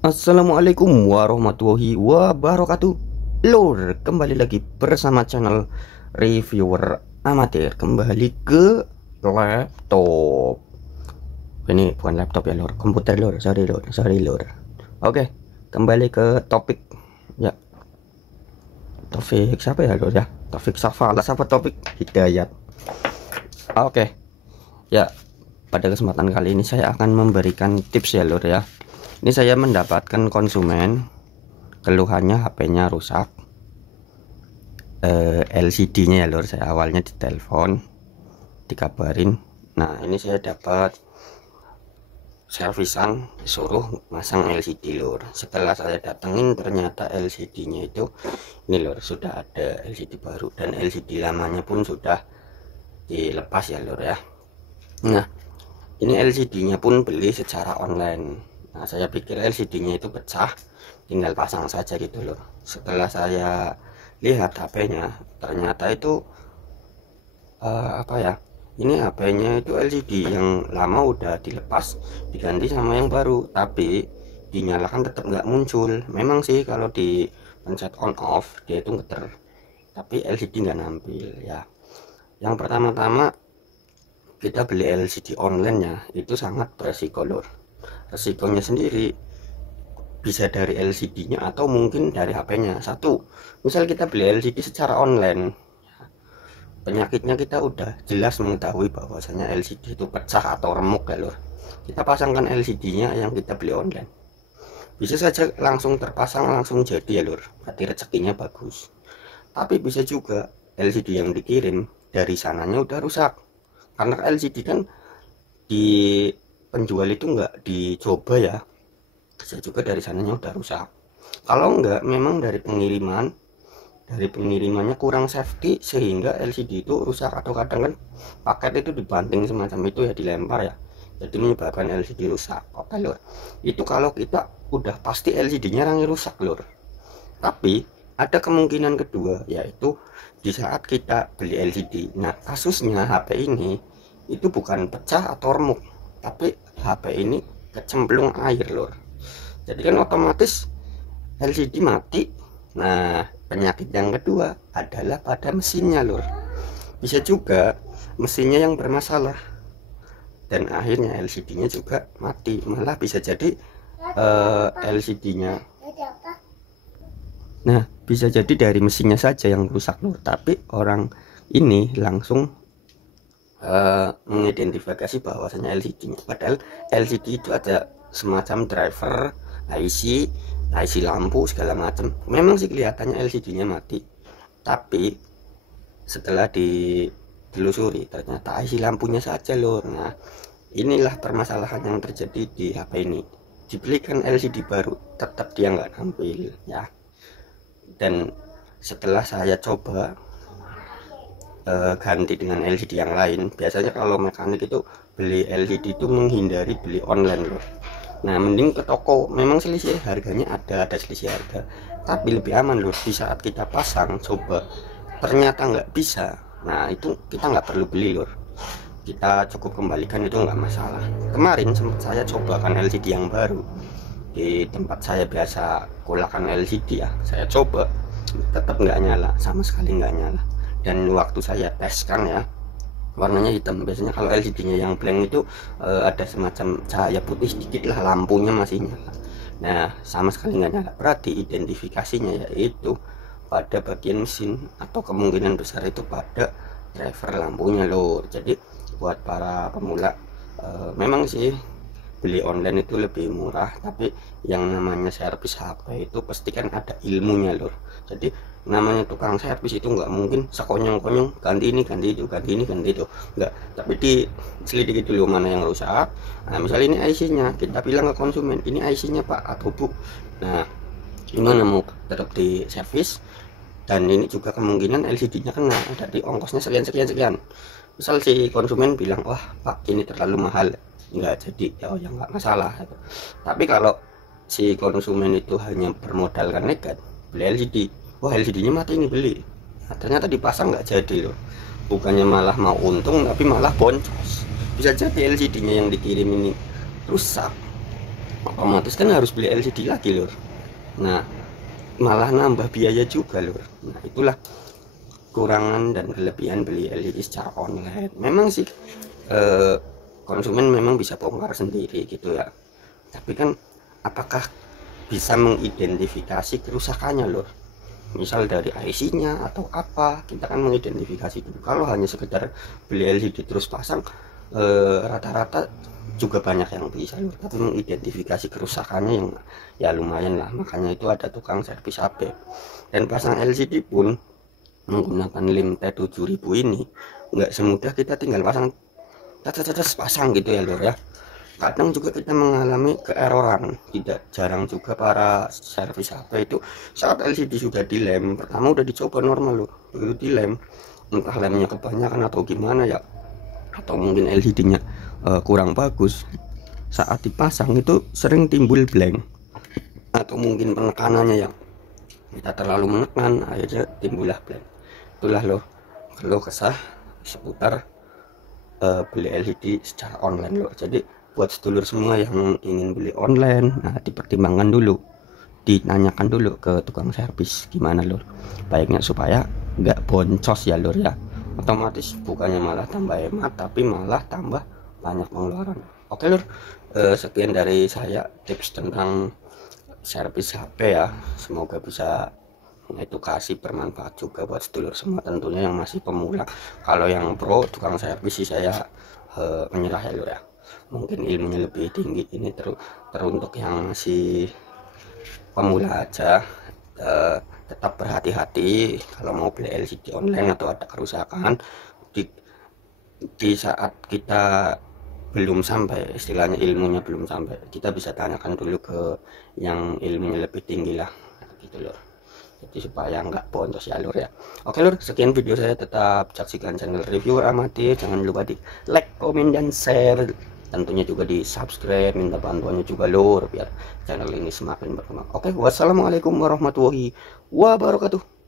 Assalamualaikum warahmatullahi wabarakatuh. Lur, kembali lagi bersama channel reviewer amatir. Kembali ke laptop. Ini bukan laptop ya lur, komputer lur. Sorry lur. Oke, kembali ke topik. Ya, topik siapa ya lur ya? Topik Safalas apa topik Hidayat. Oke, ya, pada kesempatan kali ini saya akan memberikan tips ya lur ya. Ini saya mendapatkan konsumen keluhannya HP-nya rusak, LCD-nya ya lur. Saya awalnya ditelepon, dikabarin. Nah, ini saya dapat servisan suruh masang LCD lur. Setelah saya datengin, ternyata LCD-nya itu ini lur, sudah ada LCD baru dan LCD lamanya pun sudah dilepas ya lur ya. Nah, ini LCD-nya pun beli secara online. Nah, saya pikir LCD-nya itu pecah, tinggal pasang saja gitu loh. Setelah saya lihat HP-nya, ternyata itu apa ya? Ini HP-nya itu LCD yang lama udah dilepas, diganti sama yang baru, tapi dinyalakan tetap nggak muncul. Memang sih kalau di pencet on off dia itu ngeter, tapi LCD nggak nampil ya. Yang pertama-tama kita beli LCD online ya, itu sangat beresiko lur. Resikonya sendiri bisa dari LCD-nya atau mungkin dari HP-nya. Satu, misal kita beli LCD secara online, penyakitnya kita udah jelas mengetahui bahwasanya LCD itu pecah atau remuk ya lur. Kita pasangkan LCD-nya yang kita beli online, bisa saja langsung terpasang, langsung jadi ya lur, berarti rezekinya bagus. Tapi bisa juga LCD yang dikirim dari sananya udah rusak, karena LCD kan di penjual itu nggak dicoba ya, bisa juga dari sananya udah rusak. Kalau enggak, memang dari pengirimannya kurang safety sehingga LCD itu rusak, atau kadang kan paket itu dibanting semacam itu ya, dilempar ya, jadi menyebabkan LCD rusak. Oke lur, itu kalau kita udah pasti LCD-nya rangi rusak lur. Tapi ada kemungkinan kedua, yaitu di saat kita beli LCD. Nah, kasusnya HP ini itu bukan pecah atau remuk, tapi HP ini kecemplung air lur. Jadi kan otomatis LCD mati. Nah, penyakit yang kedua adalah pada mesinnya lur. Bisa juga mesinnya yang bermasalah dan akhirnya LCD-nya juga mati. Malah bisa jadi LCD-nya, nah bisa jadi dari mesinnya saja yang rusak lur, tapi orang ini langsung mengidentifikasi bahwasanya LCD-nya, padahal LCD itu ada semacam driver, IC lampu segala macam. Memang sih kelihatannya LCD-nya mati, tapi setelah ditelusuri ternyata IC lampunya saja lor. Nah, inilah permasalahan yang terjadi di HP ini. Dibelikan LCD baru tetap dia nggak nampil ya. Dan setelah saya coba ganti dengan LCD yang lain, biasanya kalau mekanik itu beli LCD itu menghindari beli online loh. Nah, mending ke toko. Memang selisih harganya ada selisih harga, tapi lebih aman loh. Di saat kita pasang coba ternyata nggak bisa, nah itu kita nggak perlu beli loh, kita cukup kembalikan, itu nggak masalah. Kemarin sempat saya cobakan LCD yang baru di tempat saya biasa kulakan LCD ya, saya coba tetap nggak nyala, sama sekali nggak nyala. Dan waktu saya teskan ya, warnanya hitam. Biasanya kalau LCD-nya yang blank itu ada semacam cahaya putih sedikit lah, lampunya masih nyala. Nah, sama sekali nggak nyala. Berarti identifikasinya yaitu pada bagian mesin, atau kemungkinan besar itu pada driver lampunya loh. Jadi buat para pemula, memang sih beli online itu lebih murah, tapi yang namanya servis HP itu pasti kan ada ilmunya lor. Jadi namanya tukang servis itu nggak mungkin sekonyong-konyong ganti ini ganti itu, ganti ini ganti itu, nggak. Tapi diselidiki dulu mana yang rusak. Nah, misalnya ini IC-nya, kita bilang ke konsumen, ini IC-nya pak atau bu, nah gimana mau tetap di servis. Dan ini juga kemungkinan LCD-nya kena, jadi ongkosnya sekian sekian sekian. Misal si konsumen bilang, wah pak ini terlalu mahal, nggak jadi ya, oh ya nggak masalah. Tapi kalau si konsumen itu hanya bermodalkan nekat beli LCD, wah LCD-nya mati ini beli, nah, ternyata dipasang nggak jadi loh. Bukannya malah mau untung, tapi malah boncos. Bisa jadi LCD-nya yang dikirim ini rusak, otomatis kan harus beli LCD lagi lur. Nah malah nambah biaya juga lur. Nah itulah kurangan dan kelebihan beli LED secara online. Memang sih konsumen memang bisa bongkar sendiri gitu ya, tapi kan apakah bisa mengidentifikasi kerusakannya lur, misal dari IC-nya atau apa, kita kan mengidentifikasi dulu. Kalau hanya sekedar beli LCD terus pasang, rata-rata juga banyak yang bisa lur, tapi mengidentifikasi kerusakannya yang ya lumayan lah. Makanya itu ada tukang servis HP. Dan pasang LCD pun menggunakan lem T7000 ini nggak semudah kita tinggal pasang pasang gitu ya lur ya. Kadang juga kita mengalami keeroran. Tidak jarang juga para servis HP itu saat LCD sudah dilem, pertama udah dicoba normal loh, begitu dilem entah lemnya kebanyakan atau gimana ya, atau mungkin LCD-nya kurang bagus, saat dipasang itu sering timbul blank, atau mungkin penekanannya yang kita terlalu menekan akhirnya timbullah blank. Itulah loh kalau kesah seputar beli LCD secara online loh. Jadi buat sedulur semua yang ingin beli online, nah dipertimbangkan dulu, dinanyakan dulu ke tukang servis gimana lur baiknya, supaya nggak boncos ya lur ya. Otomatis bukannya malah tambah hemat, tapi malah tambah banyak pengeluaran. Oke lur, sekian dari saya tips tentang servis HP ya, semoga bisa edukasi, bermanfaat juga buat sedulur semua tentunya yang masih pemula. Kalau yang pro tukang servis sih saya menyerah ya lur ya, mungkin ilmunya lebih tinggi. Ini teruntuk yang masih pemula aja. Tetap berhati-hati kalau mau beli LCD online atau ada kerusakan di saat kita belum sampai, istilahnya ilmunya belum sampai, kita bisa tanyakan dulu ke yang ilmunya lebih tinggi lah gitu lur, jadi supaya nggak boncos ya lur ya. Oke lur, sekian video saya, tetap saksikan channel reviewer amatir, jangan lupa di like, komen, dan share, tentunya juga di subscribe, minta bantuannya juga lur biar channel ini semakin berkembang. Oke, wassalamualaikum warahmatullahi wabarakatuh.